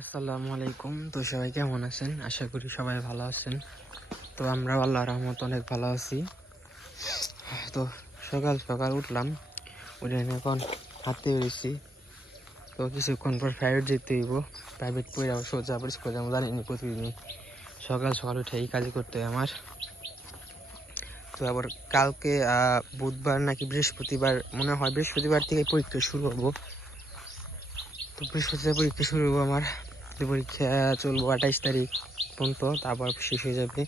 আসসালামু আলাইকুম। তো সবাই কেমন আছেন? আশা করি সবাই ভালো আছেন। তো আমরা আল্লাহর রহমতে অনেক ভালো আছি। তো সকাল সকাল উঠলাম, উঠে এখন হাঁটতে বেরিয়েছি। তো কিছুক্ষণ পর প্রাইভেট যেতে হইব। প্রাইভেট পড়ে আবার সোজা আবার স্কুল যাবো। জানিনি প্রতিদিনই সকাল সকাল উঠে এই কাজই করতে হয় আমার। তো আবার কালকে বুধবার নাকি বৃহস্পতিবার, মনে হয় বৃহস্পতিবার থেকে পরীক্ষা শুরু হবো। তো বৃহস্পতিবার পরীক্ষা শুরু হবো আমার। পরীক্ষা চলবো 28 তারিখ পর্যন্ত, তারপর শেষ হয়ে যাবে।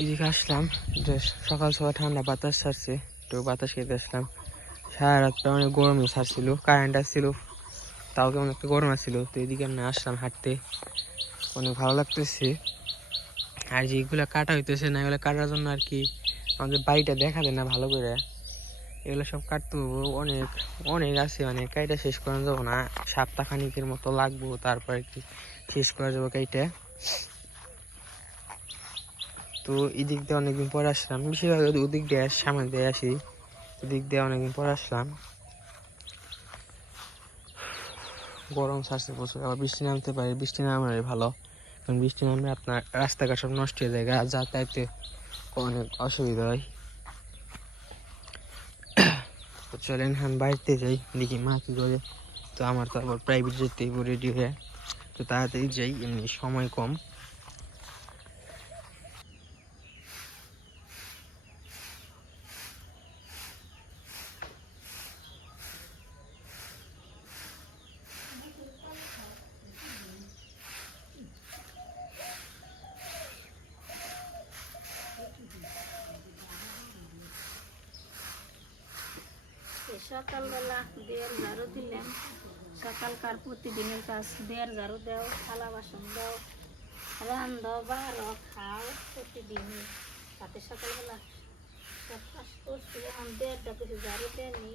এদিকে আসলাম, সকাল সকাল ঠান্ডা বাতাস ছাড়ছে, একটু বাতাস খেতে আসলাম। সারা রাতটা অনেক গরমই ছাড়ছিল, কারেন্ট আসছিল, তাও কেমন একটা গরম আসছিল। তো এদিকে আমি আসলাম হাঁটতে, অনেক ভালো লাগতেছে। আর যেগুলো কাটা হইতেছে না, এগুলো কাটার জন্য আর কি আমাদের বাড়িটা দেখা যায় না ভালো করে। এগুলো সব কাটতে হবো, অনেক অনেক আছে, মানে কাইটা শেষ করা যাবো না, সপ্তাহখানিকের মতো লাগবো, তারপর কি শেষ করা যাবো কাইটা। তো এদিক দিয়ে অনেকদিন পর আসলাম, বেশিরভাগ ওদিক দিয়ে সামনে দিয়ে আসি, এদিক দিয়ে অনেকদিন পর আসলাম। গরম ছাড়ছে প্রচুর, আবার বৃষ্টি নামতে পারে, বৃষ্টি নামলে ভালো, কারণ বৃষ্টি নামলে আপনার রাস্তাঘাট সব নষ্ট হয়ে যায়, যাতায়াতে অনেক অসুবিধা হয়। তো চলেন আমি বাড়িতে যাই, দেখি মা কি করে। তো আমার তো আবার প্রাইভেট যেতে রেডি হয়ে, তো তাড়াতাড়ি যাই, এমনি সময় কম। সকালবেলা দেয়ার ঝাড়ু দিলেন, সকালকার প্রতিদিনের কাজ, দেয়ার ঝাড়ু দাও, থালা বাসন দাও, রান্ধো বাড়ো খাও প্রতিদিনই। তাতে সকালবেলা সব কাজ করছি, এখন দেয়ারটা কিছু ঝাড়ু দেয়নি।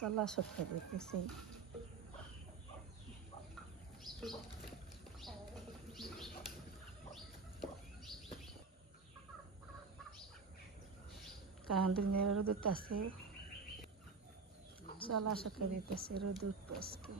চলা সত্য দেখতেছি, কারণ রোদ উঠতেছে, চলা সত্য দিতেছে, রোদ উঠতো আজকে।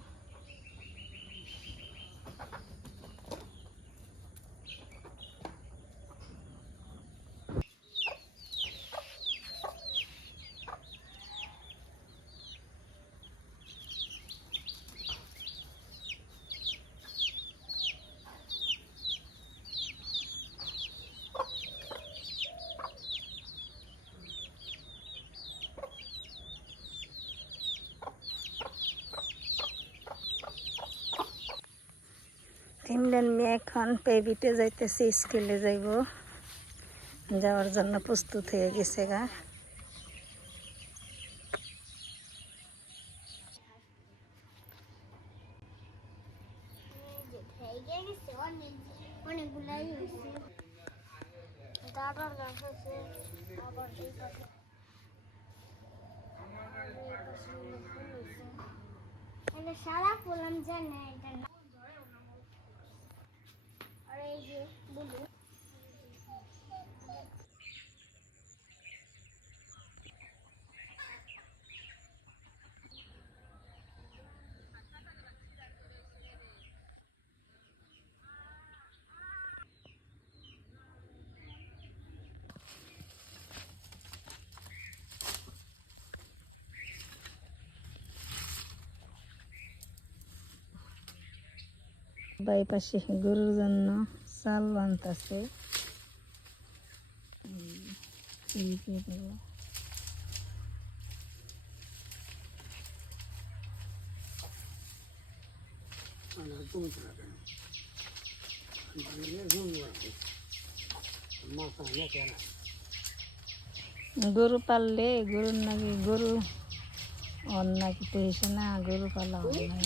ইমরান মেয়ে এখন প্রাইভেটে যাইতেছে, স্কুলে যাইব, যাওয়ার জন্য প্রস্তুত হয়ে গেছে গা। অনেকগুলাই হয়েছে, দাদার গাছ আছে, আবার এই পাশে সারা ফুল আমি জানি না এটা না। আর এই যে বুলু বাই পাশে গরুর জন্য চাল বানতেছে, গরু পাললে গরুর নাকি গরু অন্য নাকি তো এসে না গরু পালা হয় না।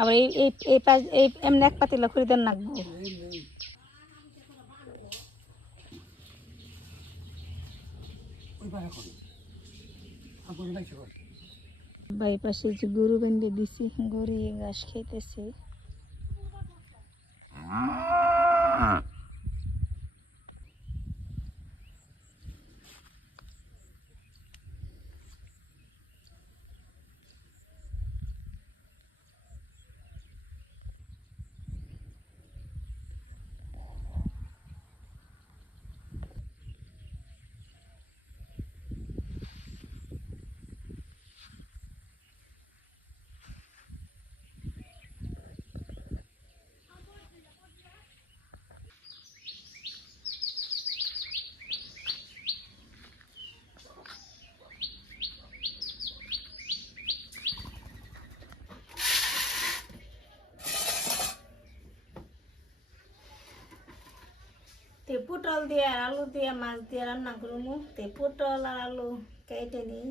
আবার এই এই এই পাশ এই এমনি এক পাতিলা খরিদার নাকবো। বাই পাশে যে গরু বেঁধে দিছি গরু ঘাস খাইতেছে। তে পটল দিয়ে আর আলু দিয়ে মাছ দিয়ে রান্না করবো। তে পটল আর আলু কেটে নিই।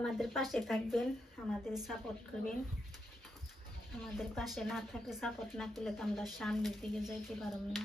আমাদের পাশে থাকবেন, আমাদের সাপোর্ট করবেন। আমাদের পাশে না থাকলে, সাপোর্ট না করলে তো আমরা সামনের দিকে যাইতে পারব না।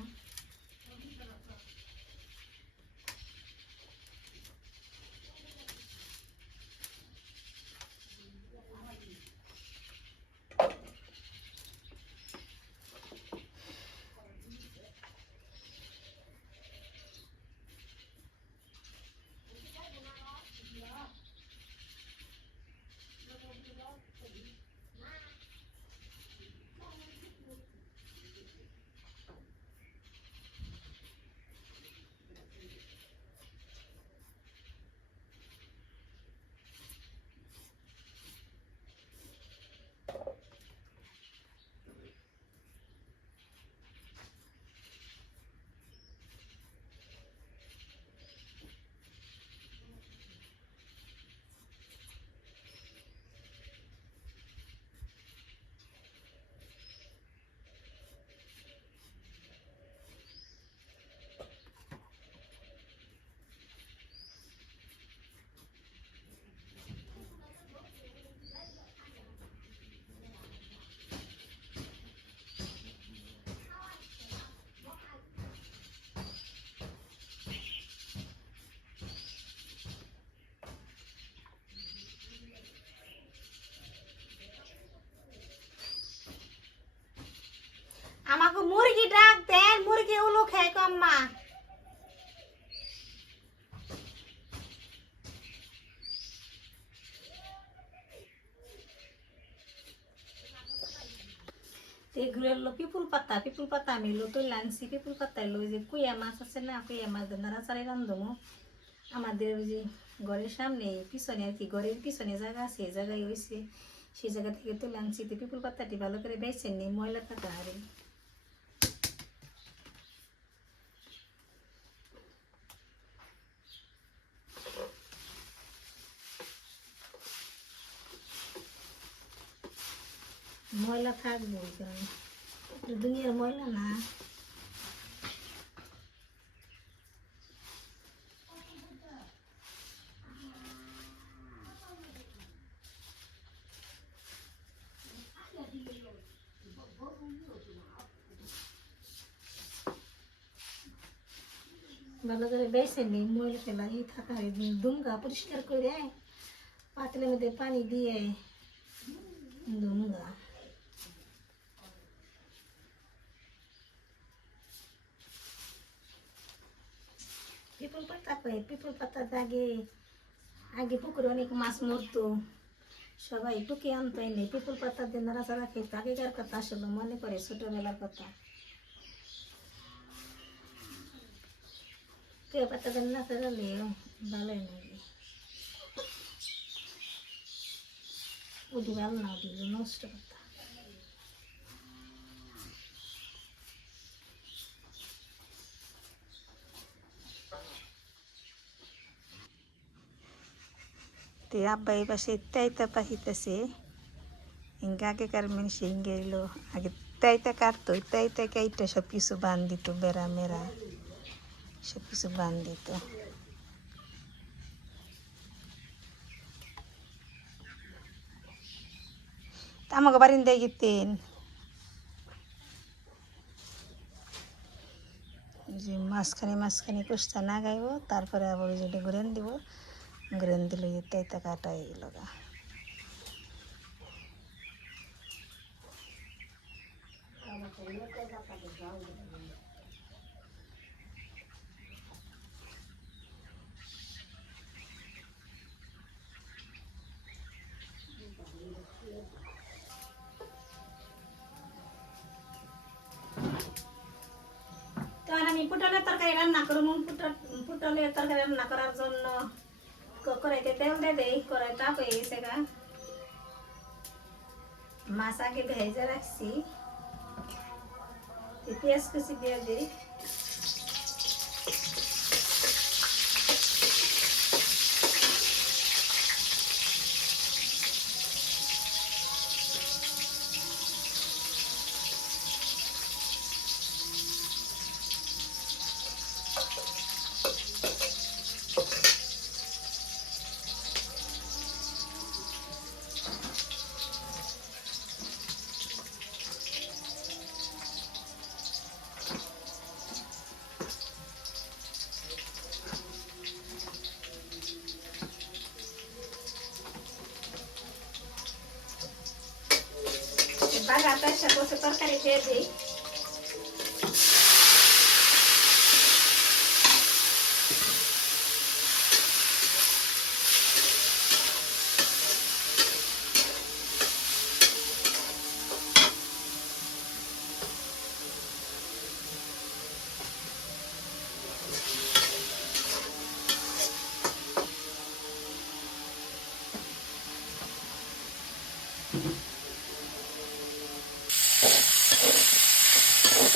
আম্মা এগুলো হলো পিপুল পাতা আমি তো লানছি পিপুল পাতা এলো যে কুইয়া মাছ আছে না কুইয়া মাছ নাড়া চাড়ি রান্ধবো আমাদের ওই যে ঘরের সামনে পিছনে আর কি ঘরের পিছনে জায়গা আছে এই জায়গায় হয়েছে সেই জায়গা থেকে তো লানছি তো পিপুল পাতাটি ভালো করে বেছে নিই ময়লা থাকা হারে ময়লা থাকবো ওই কারণে দুনিয়ার ময়লা না ভালো করে বেছে নিই ময়লা ফেলা এই থাকা দুমগা পরিষ্কার করে পাতলের মধ্যে পানি দিয়ে দুমগা পিপল পাতা আগে আগে পুকুরে অনেক মাছ মরতো সবাই টুকে আনতো এনে পিপল পাতা দিয়ে নাড়াচাড়া খেত আগেকার কথা আসলে মনে করে ছোটবেলার কথা কে পাতা দিয়ে নাড়াচাড়ালেও ভালোই লাগে ওটি ভালো না ওটি নষ্ট কথা te abba এই পাশে তাইতা পাহিতেছে আগেকার মানুষ হিঙ্গে এলো আগে তাইতা কাটতো তাইতা কাইটা সব কিছু বান দিত বেড়া মেরা সব কিছু বান দিত আমাকে বারিন্দায় গেতেন যে মাঝখানে কুস্তা না গাইব তারপরে আবার যেটা ঘুরেন দিব ঘুরেন দিল তাইতা কাটাই লগা তখন আমি পটলের তরকারি রান্না করবো পটলের তরকারি রান্না করার জন্য কড়াইতে তেল দিয়ে দেই কড়াই তাপ হয়ে গেছে গা মাছ আগে ভেজে রাখছি পেঁয়াজ কুচি দিয়ে দিই বাগাটা সাথে তরকারি দিয়ে দিই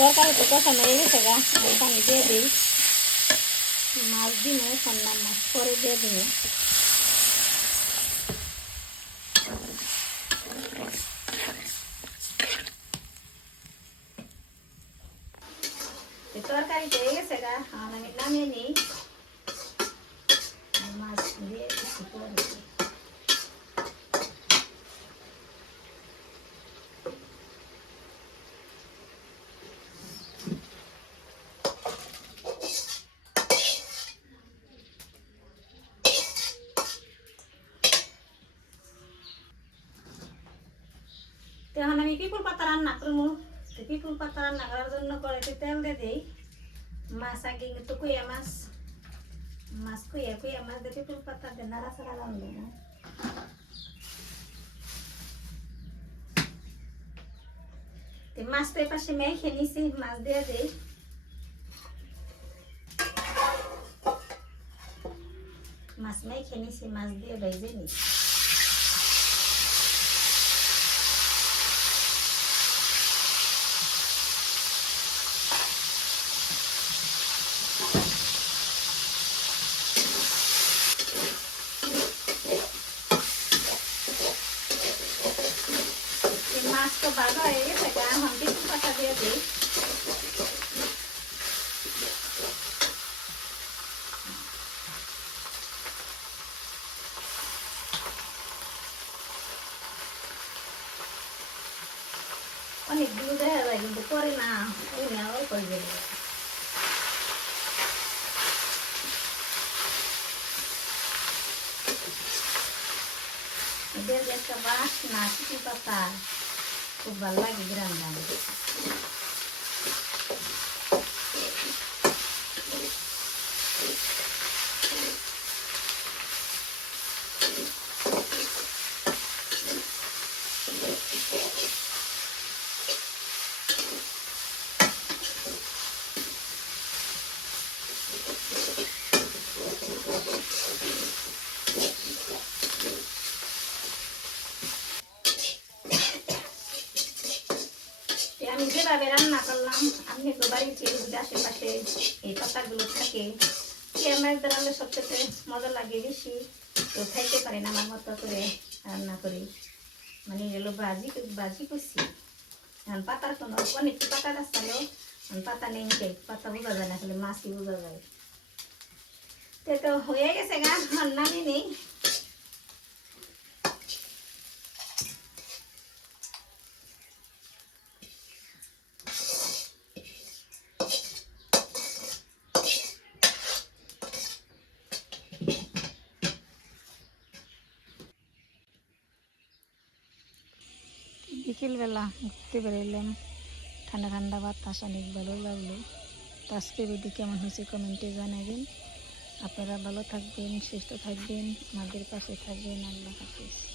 তরকারি তো কষানো হয়ে গেছে গা পানি দিয়ে দিই মাছ দিন ঠান্ডা মাছ পরে দিয়ে দিন তরকারি হয়ে গেছে গা আমি নামিয়ে নিই মাছ দিয়ে দিচ্ছি পরে এখন আমি পিপুল পাতা রান্না করবো পিপুল পাতা রান্না করার জন্য কড়াইতে তেল দিয়ে দিই মাছ আগে তো কুইয়া মাছ মাছ কুইয়া মাছ দেখে ফুল পাতা দিয়ে নাড়াচাড়া রাখলো না। মাছ তো এপাশে মেখে নিছি, মাছ দিয়ে দেই। মাছ মেখে নিছি, মাছ দিয়ে ভেজে নিই। মাছ তো ভালো হয়ে গেছে, এখন কিছু পাতা দিয়ে দিই। অনেকগুলো দেখা যায় কিন্তু করে না, ওই না অল্প হয়ে যাবে। এদের যে একটা বাসনা চিঠি পাতা খুব ভালো লাগে গ্রাম গ্রামে। আমি যেভাবে রান্না করলাম, আপনি তো বাড়িতে আশেপাশে এই পাতাগুলো থাকে, মাছ ধরালে সবচেয়ে মজা লাগে বেশি। তো খাইতে পারেন আমার মতো করে রান্না করি, মানে এগুলো বাজি করছি। এখন পাতার কোনো অনেক পাতা রাস্তালো, পাতা নেই, পাতা বোঝা যায় না, খালি মাছই বোঝা যায়। তো হয়ে গেছে গা, নামিয়ে নেই। বিকেলবেলা ঘুরতে বেরোলাম, ঠান্ডা ঠান্ডা বাতাস, অনেক ভালো লাগলো। তো আজকে ভিডিও কেমন হয়েছে কমেন্টে জানাবেন। আপনারা ভালো থাকবেন, সুস্থ থাকবেন, আমাদের পাশে থাকবেন। আল্লাহ হাফেজ।